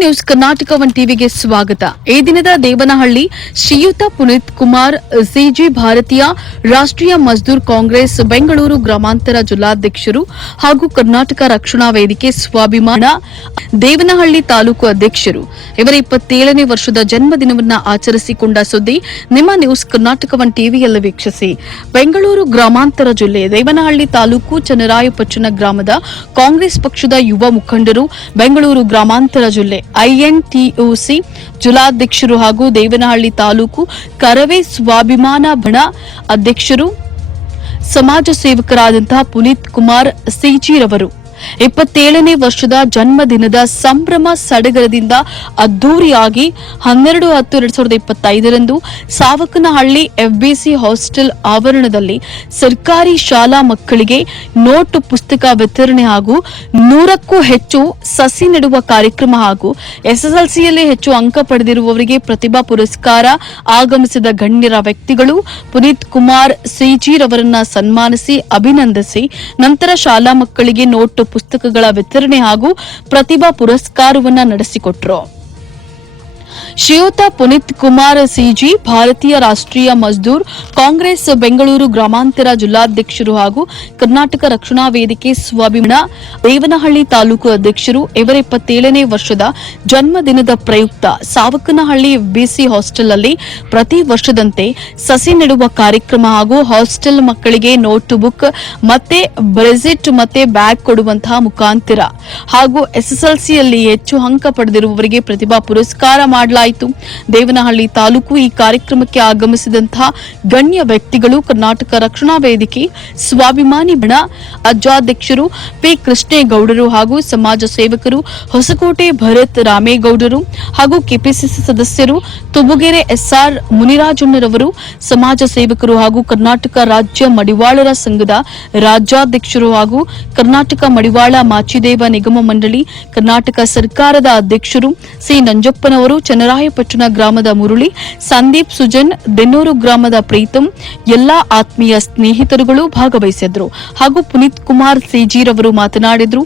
News Karnataka one ಟಿವಿಗೆ ಸ್ವಾಗತ. ಈ ದಿನದ ದೇವನಹಳ್ಳಿ ಶ್ರೀಯುತ ಪುನೀತ್ ಕುಮಾರ್ ಸಿಜಿ ಭಾರತೀಯ ರಾಷ್ಟ್ರೀಯ ಮಜ್ದೂರ್ ಕಾಂಗ್ರೆಸ್, ಬೆಂಗಳೂರು ಗ್ರಾಮಾಂತರ ಜಿಲ್ಲಾಧ್ಯಕ್ಷರು ಹಾಗೂ ಕರ್ನಾಟಕ ರಕ್ಷಣಾ ವೇದಿಕೆ ಸ್ವಾಭಿಮಾನ ದೇವನಹಳ್ಳಿ ತಾಲೂಕು ಅಧ್ಯಕ್ಷರು. ಇವರ ಇಪ್ಪತ್ತೇಳನೇ ವರ್ಷದ ಜನ್ಮದಿನವನ್ನ ಆಚರಿಸಿಕೊಂಡ ಸುದ್ದಿ ನಿಮ್ಮ ನ್ಯೂಸ್ ಕರ್ನಾಟಕ ಒನ್ ಟಿವಿಯಲ್ಲಿ ವೀಕ್ಷಿಸಿ. ಬೆಂಗಳೂರು ಗ್ರಾಮಾಂತರ ಜಿಲ್ಲೆ ದೇವನಹಳ್ಳಿ ತಾಲೂಕು ಚನ್ನರಾಯಪಟ್ಟಣ ಗ್ರಾಮದ ಕಾಂಗ್ರೆಸ್ ಪಕ್ಷದ ಯುವ ಮುಖಂಡರು ಬೆಂಗಳೂರು ಗ್ರಾಮಾಂತರ ಜಿಲ್ಲೆ ಐಎನ್ಟಿಯುಸಿ ಜಿಲ್ಲಾಧ್ಯಕ್ಷರು ಹಾಗೂ ದೇವನಹಳ್ಳಿ ತಾಲೂಕು ಕರವೇ ಸ್ವಾಭಿಮಾನ ಬಣ ಅಧ್ಯಕ್ಷರು ಸಮಾಜ ಸೇವಕರಾದಂತಹ ಪುನೀತ್ ಕುಮಾರ್ ಸಿಜಿರವರು. ಇಪ್ಪತ್ತೇಳನೇ ವರ್ಷದ ಜನ್ಮದಿನದ ಸಂಭ್ರಮ ಸಡಗರದಿಂದ ಅದ್ದೂರಿಯಾಗಿ ಹನ್ನೆರಡು ಹತ್ತು ಎರಡ್ ಸಾವಿರದ ಇಪ್ಪತ್ತೈದರಂದು ಸಾವಕನಹಳ್ಳಿ ಎಫ್ಬಿಸಿ ಹಾಸ್ಟೆಲ್ ಆವರಣದಲ್ಲಿ ಸರ್ಕಾರಿ ಶಾಲಾ ಮಕ್ಕಳಿಗೆ ನೋಟು ಪುಸ್ತಕ ವಿತರಣೆ ಹಾಗೂ ನೂರಕ್ಕೂ ಹೆಚ್ಚು ಸಸಿ ನೆಡುವ ಕಾರ್ಯಕ್ರಮ ಹಾಗೂ ಎಸ್ಎಸ್ಎಲ್ಸಿಯಲ್ಲಿ ಹೆಚ್ಚು ಅಂಕ ಪಡೆದಿರುವವರಿಗೆ ಪ್ರತಿಭಾ ಪುರಸ್ಕಾರ ಆಗಮಿಸಿದ ಗಣ್ಯರ ವ್ಯಕ್ತಿಗಳು ಪುನೀತ್ ಕುಮಾರ್ ಸಿಜಿರವರನ್ನ ಸನ್ಮಾನಿಸಿ, ಅಭಿನಂದಿಸಿ, ನಂತರ ಶಾಲಾ ಮಕ್ಕಳಿಗೆ ನೋಟ್ ಪುಸ್ತಕಗಳ ವಿತರಣೆ ಹಾಗೂ ಪ್ರತಿಭಾ ಪುರಸ್ಕಾರವನ್ನ ನಡೆಸಿಕೊಟ್ರು. ಶ್ರೀಯುತ ಪುನೀತ್ ಕುಮಾರ್ ಸಿಜಿ, ಭಾರತೀಯ ರಾಷ್ಟ್ರೀಯ ಮಜ್ದೂರ್, ಕಾಂಗ್ರೆಸ್ ಬೆಂಗಳೂರು ಗ್ರಾಮಾಂತರ ಜಿಲ್ಲಾಧ್ಯಕ್ಷರು ಹಾಗೂ ಕರ್ನಾಟಕ ರಕ್ಷಣಾ ವೇದಿಕೆ ಸ್ವಾಭಿಮಾನ, ದೇವನಹಳ್ಳಿ ತಾಲೂಕು ಅಧ್ಯಕ್ಷರು ಇವರ ಇಪ್ಪತ್ತೇಳನೇ ವರ್ಷದ ಜನ್ಮದಿನದ ಪ್ರಯುಕ್ತ ಸಾವಕನಹಳ್ಳಿ ಬಿಸಿ ಹಾಸ್ಟೆಲ್ನಲ್ಲಿ ಪ್ರತಿ ವರ್ಷದಂತೆ ಸಸಿ ನೆಡುವ ಕಾರ್ಯಕ್ರಮ ಹಾಗೂ ಹಾಸ್ಟೆಲ್ ಮಕ್ಕಳಿಗೆ ನೋಟ್ ಬುಕ್ ಮತ್ತೆ ಬ್ರೆಸಿಟ್, ಮತ್ತೆ ಬ್ಯಾಗ್ ಕೊಡುವಂತಹ ಮುಖಾಂತರ ಹಾಗೂ ಎಸ್ಎಸ್ಎಲ್ಸಿಯಲ್ಲಿ ಹೆಚ್ಚು ಅಂಕ ಪಡೆದಿರುವವರಿಗೆ ಪ್ರತಿಭಾ ಪುರಸ್ಕಾರ ಮಾಡಲಾಯಿತು. ದೇವನಹಳ್ಳಿ ತಾಲೂಕು ಈ ಕಾರ್ಯಕ್ರಮಕ್ಕೆ ಆಗಮಿಸಿದಂತಹ ಗಣ್ಯ ವ್ಯಕ್ತಿಗಳು ಕರ್ನಾಟಕ ರಕ್ಷಣಾ ವೇದಿಕೆ ಸ್ವಾಭಿಮಾನಿ ಬಣ ಅಜ್ಜಾಧ್ಯಕ್ಷರು ಪಿ ಕೃಷ್ಣೇಗೌಡರು ಹಾಗೂ ಸಮಾಜ ಸೇವಕರು ಹೊಸಕೋಟೆ ಭರತ್ ರಾಮೇಗೌಡರು ಹಾಗೂ ಕೆಪಿಸಿಸಿ ಸದಸ್ಯರು ತುಬುಗೆರೆ ಎಸ್ಆರ್ ಮುನಿರಾಜಣ್ಣರವರು, ಸಮಾಜ ಸೇವಕರು ಹಾಗೂ ಕರ್ನಾಟಕ ರಾಜ್ಯ ಮಡಿವಾಳರ ಸಂಘದ ರಾಜ್ಯಾಧ್ಯಕ್ಷರು ಹಾಗೂ ಕರ್ನಾಟಕ ಮಡಿವಾಳ ಮಾಚಿದೇವ ನಿಗಮ ಮಂಡಳಿ, ಕರ್ನಾಟಕ ಸರ್ಕಾರದ ಅಧ್ಯಕ್ಷರು ಸಿ ನಂಜಪ್ಪನವರು ಚನ್ನರಾಯಪಟ್ಟಣ ಗ್ರಾಮದ ಮುರುಳಿ, ಸಂದೀಪ್, ಸುಜನ್ ದೆನ್ನೂರು ಗ್ರಾಮದ ಪ್ರೀತಂ, ಎಲ್ಲಾ ಆತ್ಮೀಯ ಸ್ನೇಹಿತರುಗಳು ಭಾಗವಹಿಸಿದ್ರು ಹಾಗೂ ಪುನೀತ್ ಕುಮಾರ್ ಸಿಜಿರವರು ಮಾತನಾಡಿದ್ರು,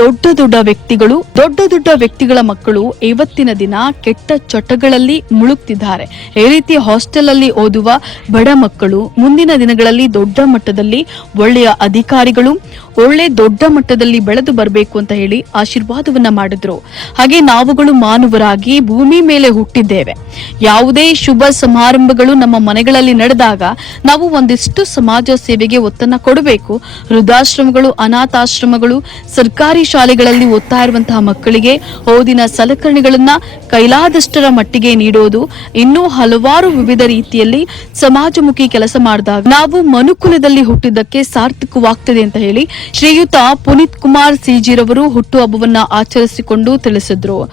ದೊಡ್ಡ ದೊಡ್ಡ ವ್ಯಕ್ತಿಗಳು, ದೊಡ್ಡ ದೊಡ್ಡ ವ್ಯಕ್ತಿಗಳ ಮಕ್ಕಳು ಇವತ್ತಿನ ದಿನ ಕೆಟ್ಟ ಚಟಗಳಲ್ಲಿ ಮುಳುಗ್ತಿದ್ದಾರೆ. ಈ ರೀತಿ ಹಾಸ್ಟೆಲ್ ಅಲ್ಲಿ ಓದುವ ಬಡ ಮಕ್ಕಳು ಮುಂದಿನ ದಿನಗಳಲ್ಲಿ ದೊಡ್ಡ ಮಟ್ಟದಲ್ಲಿ ಒಳ್ಳೆಯ ಅಧಿಕಾರಿಗಳು, ಒಳ್ಳೆ ದೊಡ್ಡ ಮಟ್ಟದಲ್ಲಿ ಬೆಳೆದು ಬರಬೇಕು ಅಂತ ಹೇಳಿ ಆಶೀರ್ವಾದವನ್ನ ಮಾಡಿದ್ರು. ಹಾಗೆ ನಾವುಗಳು ಮಾನವರಾಗಿ ಭೂಮಿ ಮೇಲೆ ಹುಟ್ಟಿದ್ದೇವೆ. ಯಾವುದೇ ಶುಭ ಸಮಾರಂಭಗಳು ನಮ್ಮ ಮನೆಗಳಲ್ಲಿ ನಡೆದಾಗ ನಾವು ಒಂದಿಷ್ಟು ಸಮಾಜ ಸೇವೆಗೆ ಒತ್ತನ್ನ ಕೊಡಬೇಕು. ವೃದ್ಧಾಶ್ರಮಗಳು, ಅನಾಥಾಶ್ರಮಗಳು, ಸರ್ಕಾರಿ ಶಾಲೆಗಳಲ್ಲಿ ಓದ್ತಾ ಮಕ್ಕಳಿಗೆ ಓದಿನ ಸಲಕರಣೆಗಳನ್ನ ಕೈಲಾದಷ್ಟರ ಮಟ್ಟಿಗೆ ನೀಡೋದು, ಇನ್ನೂ ಹಲವಾರು ವಿವಿಧ ರೀತಿಯಲ್ಲಿ ಸಮಾಜಮುಖಿ ಕೆಲಸ ಮಾಡಿದಾಗ ನಾವು ಮನುಕುಲದಲ್ಲಿ ಹುಟ್ಟಿದ್ದಕ್ಕೆ ಸಾರ್ಥಕವಾಗ್ತದೆ ಅಂತ ಹೇಳಿ ಶ್ರೀಯುತ ಪುನೀತ್ ಕುಮಾರ್ ಸಿಜಿರವರು ಹುಟ್ಟುಹಬ್ಬವನ್ನ ಆಚರಿಸಿಕೊಂಡು ತಿಳಿಸಿದ್ರು.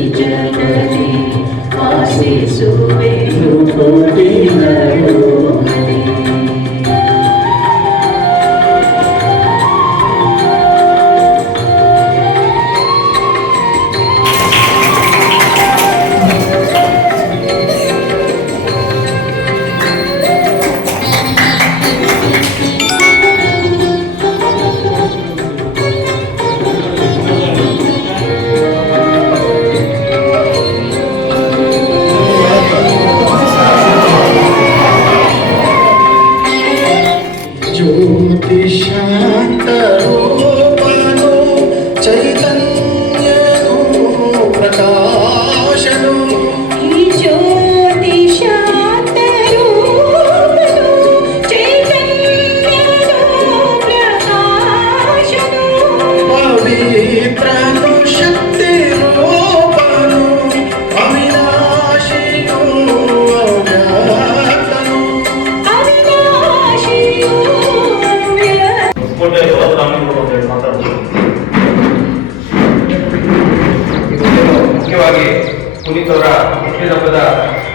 ಪುನೀತ್ ಅವರ ಹುಟ್ಟಿದಬ್ಬದ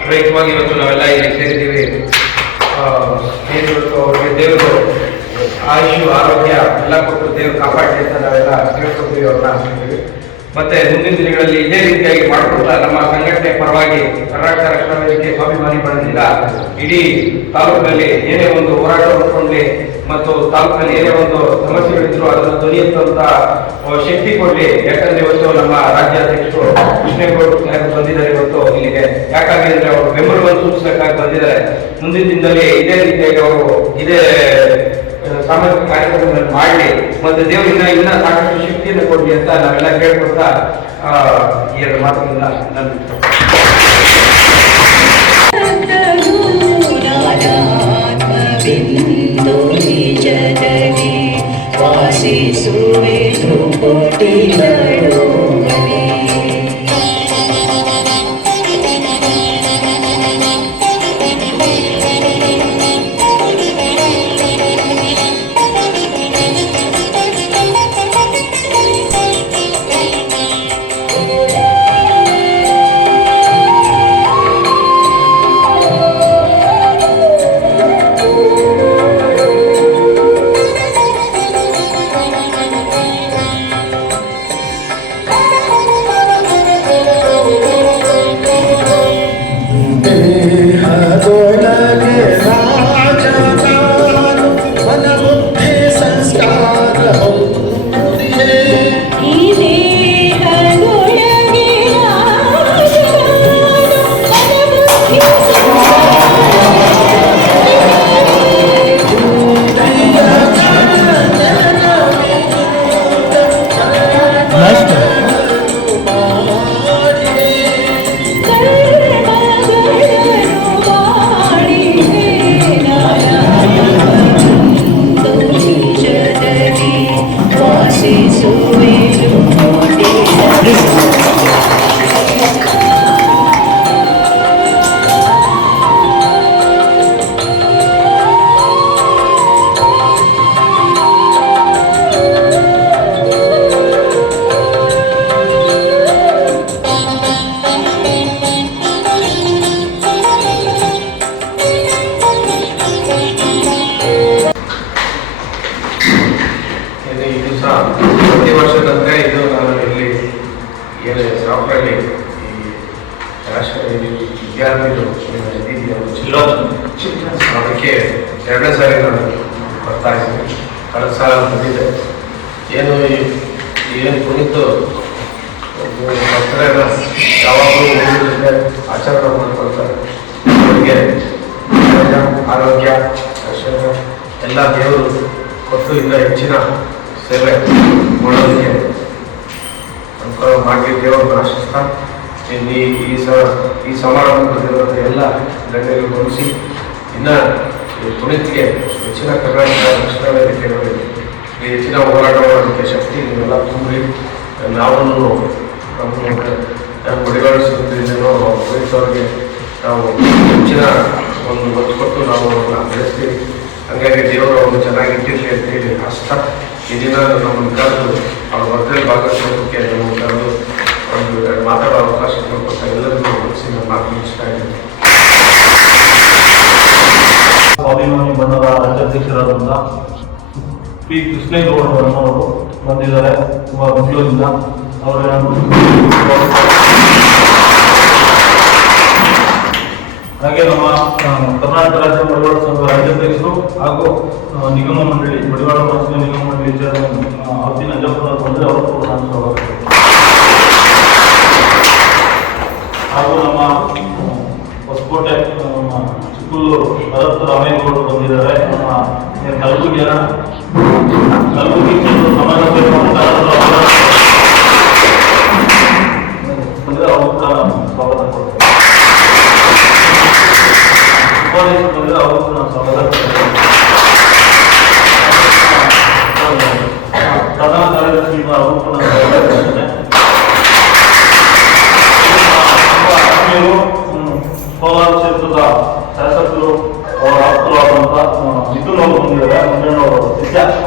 ಪ್ರಯುಕ್ತವಾಗಿ ಇವತ್ತು ನಾವೆಲ್ಲ ಇಲ್ಲಿ ಸೇರಿದ್ದೀವಿ. ಏನು ಅವರಿಗೆ ದೇವರು ಆಯುಷು, ಆರೋಗ್ಯ ಎಲ್ಲ ಕೊಟ್ಟು ದೇವರು ಕಾಪಾಡಿ ಅಂತ ನಾವೆಲ್ಲ ಕೇಳ್ಕೊತೀವಿ ಅವ್ರನ್ನ ಮತ್ತೆ ಮುಂದಿನ ದಿನಗಳಲ್ಲಿ ಇದೇ ರೀತಿಯಾಗಿ ಮಾಡಿಕೊಡ್ತಾ ನಮ್ಮ ಸಂಘಟನೆ ಪರವಾಗಿ ಕರ್ನಾಟಕ ರಕ್ಷಣಾ ವೇದಿಕೆ ಸ್ವಾಭಿಮಾನಿ ಪಡೆದಿಲ್ಲ. ಇಡೀ ತಾಲೂಕಿನಲ್ಲಿ ಏನೇ ಒಂದು ಹೋರಾಟ ಮಾಡ್ಕೊಳ್ಳಿ ಮತ್ತು ತಾಲೂಕಿನಲ್ಲಿ ಏನೇ ಒಂದು ಸಮಸ್ಯೆಗಳಿದ್ರು ಅದನ್ನು ದೊರೆಯುತ್ತಂತ ಶಕ್ತಿ ಕೊಡಲಿ. ಯಾಕಂದ್ರೆ ಇವತ್ತು ನಮ್ಮ ರಾಜ್ಯಾಧ್ಯಕ್ಷರು ಕೃಷ್ಣೇಗೌಡ ಸಾಹೇಬ್ ಬಂದಿದ್ದಾರೆ ಇವತ್ತು ಇಲ್ಲಿಗೆ. ಯಾಕಾಗಿ ಅಂದ್ರೆ ಅವರು ಬೆಂಬಲವನ್ನು ಸೂಚಿಸಕ್ಕಾಗಿ ಬಂದಿದ್ದಾರೆ. ಮುಂದಿನ ದಿನದಲ್ಲಿ ಇದೇ ರೀತಿಯಾಗಿ ಅವರು ಇದೇ ಸಾಮಾಜಿಕ ಕಾರ್ಯಕ್ರಮಗಳನ್ನು ಮಾಡಲಿ ಮತ್ತು ದೇವರಿಂದ ಇನ್ನ ಸಾಕಷ್ಟು ಶಕ್ತಿಯನ್ನು ಕೊಡಲಿ ಅಂತ ನಾವೆಲ್ಲ ಕೇಳ್ಕೊಳ್ತಾ ಈ ಎರಡು ಮಾತುಗಳನ್ನ ನಾನು ವಾಸಿಸುವೆ ಕೋಟಿ కోడలే రా. ಪ್ರತಿ ವರ್ಷದಂತೆ ಇದು ನಾನು ಇಲ್ಲಿ ಏನು ಸಾಫ್ಟ್ವೇರ್ಲಿ ಈ ರಾಷ್ಟ್ರ ಈ ವಿದ್ಯಾರ್ಥಿಗಳು ಅದಕ್ಕೆ ಎರಡನೇ ಸಾರಿ ನಾನು ಬರ್ತಾ ಇದ್ದೀನಿ. ಕಳೆದ ಸಾಲ ಬಂದಿದ್ದೆ ಏನು ಏನು ಕುರಿತು ಬರ್ತಾರೆ ಯಾವಾಗಲೂ ಆಚರಣೆ ಮಾಡ್ಕೊಳ್ತಾರೆ. ಅವರಿಗೆ ಆರೋಗ್ಯ, ಎಲ್ಲ ದೇವರು ಕೊಟ್ಟು ಇಂದ ಹೆಚ್ಚಿನ ಸೇವೆ ಮಾಡೋದಕ್ಕೆ ಅನುಕೂಲ ಮಾಡಲಿಕ್ಕೆ ಒಂದು ಆಶಿಸ್ತಾ ಈ ಈ ಸ ಈ ಸಮಾರಂಭದಲ್ಲಿರುವಂಥ ಎಲ್ಲ ಗಣ್ಯರು ಗಮನಿಸಿ. ಇನ್ನು ಪುನೀತ್ಗೆ ಹೆಚ್ಚಿನ ಕರ್ನಾಟಕ ರಕ್ಷಣಾ ವೇದಿಕೆಗಳಲ್ಲಿ ಹೆಚ್ಚಿನ ಹೋರಾಟ ಮಾಡೋದಕ್ಕೆ ಶಕ್ತಿ ನೀವೆಲ್ಲ ತುಂಬಿ, ನಾವನ್ನು ನಮ್ಮ ಪುನೀತ್ ಅವರಿಗೆ ನಾವು ಹೆಚ್ಚಿನ ಒಂದು ಒತ್ತು ಕೊಟ್ಟು ನಾವು ಅದನ್ನು ಬೆಳೆಸ್ತೀವಿ ಹಂಗಾಗಿ ದೇವರು ಅವರು ಚೆನ್ನಾಗಿಟ್ಟಿರಲಿ ಅಂತೇಳಿ ಅಷ್ಟ ಈ ದಿನ ನಮ್ಮನ್ನು ಕರೆದು ಅವ್ರ ಭಾಗ ಭಾಗವಹಿಸೋದಕ್ಕೆ ನಮ್ಮನ್ನು ಕರೆದು ಒಂದು ಮಾತಾಡೋ ಅವಕಾಶ ಕೊಟ್ಟ ಎಲ್ಲರಿಗೂ ಮನಸ್ಸಿನ ಮಾತು ಮುಗಿಸ್ತಾ ಇದ್ದೀನಿ. ಸ್ವಾಭಿಮಾನಿ ಬಣ್ಣದ ರಾಜ್ಯಾಧ್ಯಕ್ಷರಾದಂಥ ಪಿ ಕೃಷ್ಣೇಗೌಡರವರು ಬಂದಿದ್ದಾರೆ. ತುಂಬ ಬೆಂಗಳೂರಿಂದ. ಅವರ ಹಾಗೆ ನಮ್ಮ ಆ, ಕರ್ನಾಟಕ ರಾಜ್ಯ ಮಡಿವಾಳ ಸಂಘ ರಾಜ್ಯಾಧ್ಯಕ್ಷರು ಹಾಗೂ ನಿಗಮ ಮಂಡಳಿ ಮಡಿವಾಳ ಮಾಸಿಕ ನಿಗಮ ಮಂಡಳಿ ಚೇರ್ಮನ್ ಅವಧಿ ನಂಜಪ್ಪನವರು ಬಂದರೆ ಅವರು ಕೂಡ ನಾನು ಸ್ವಾಗತ ಹಾಗೂ ನಮ್ಮ ಹೊಸಕೋಟೆ ಚಿಕ್ಕೂರು ಭರತ್ ರಾಮೇಗೌಡರು ಬಂದಿದ್ದಾರೆ. ನಮ್ಮ ಕಲಬುರಗಿಯ, Kalaburagi Tunaokuelewa tunaokusikia